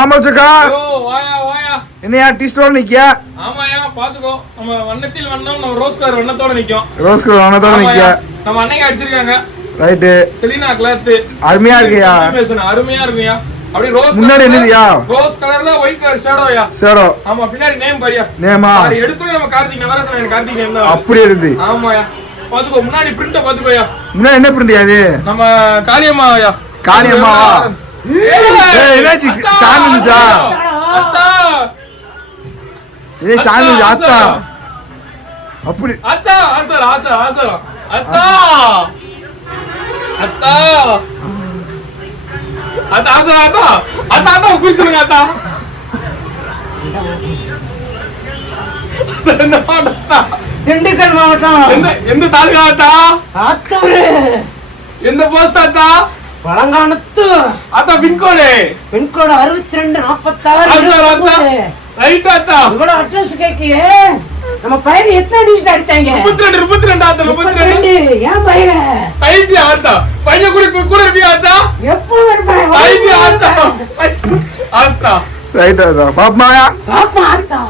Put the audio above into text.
ஆமா சொக்கா. வாயா வாயா. என்னையா டீ ஸ்டோர் நிக்கியா? ஆமாயா பாத்துக்கோ. நம்ம வண்ணத்தில் வண்ணம் நம்ம ரோஸ் கலர் வண்ணத்தோட நிக்கும். ரோஸ் கலர் வண்ணத்தோட நிக்கியா? நம்ம அன்னைக்கு அடிச்சிருக்காங்க. ரைட். Selena cloth. அருமையா இருக்குயா. அருமையா இருக்குயா. அப்படியே ரோஸ் முன்னாடி என்னதுயா? ரோஸ் கலர்ல ஒயிட் கலர் ஷேடோயா. ஷேடோ. ஆமா பின்னாடி நேம் பாரியா. நேமா? பாரு எடுத்துவே நம்ம கார்த்திக் நவரசன் கார்த்திக் நேம் தான். அப்படியே இருந்து. ஆமாயா. பாத்துக்கோ முன்னாடி பிரிண்ட பாத்துக்கோயா. முன்னாடி என்ன பிரிண்ட் அது? நம்ம காளியம்மாயா. காளியம்மாவா? ஏய் என்னாச்சு சாமிச்சா? அத்தா. ஏய் சாமி அத்தா. அப்படி அத்தா ஆசர் ஆசர் ஆசர். அத்தா. அத்தா. அத்தா ஆசர் அத்தா. அத்தா அத்தா குடிச்சுங்க அத்தா. திண்டுக்கல் மாவட்டம். எந்த தாலுகா அத்தா? ஆத்தூர். எந்த போஸ்ட் அத்தா? பழங்கானத்து. அத்தா பின்கோடு 6246. ரைட் அத்தா. உங்களோட அட்ரஸ் கேக்கியே. நம்ம பையன் எத்தனை டிஜிட் அடிச்சாங்க? 32 அத்தா. 32. ஏன் பையன்? ஐடி அத்தா. பையன் கூட இருப்பியா அத்தா? எப்போ வருவாய்? ஐடி அத்தா. அத்தா. ரைட் அத்தா. பாப்பமாயா? பாப்பா அத்தா.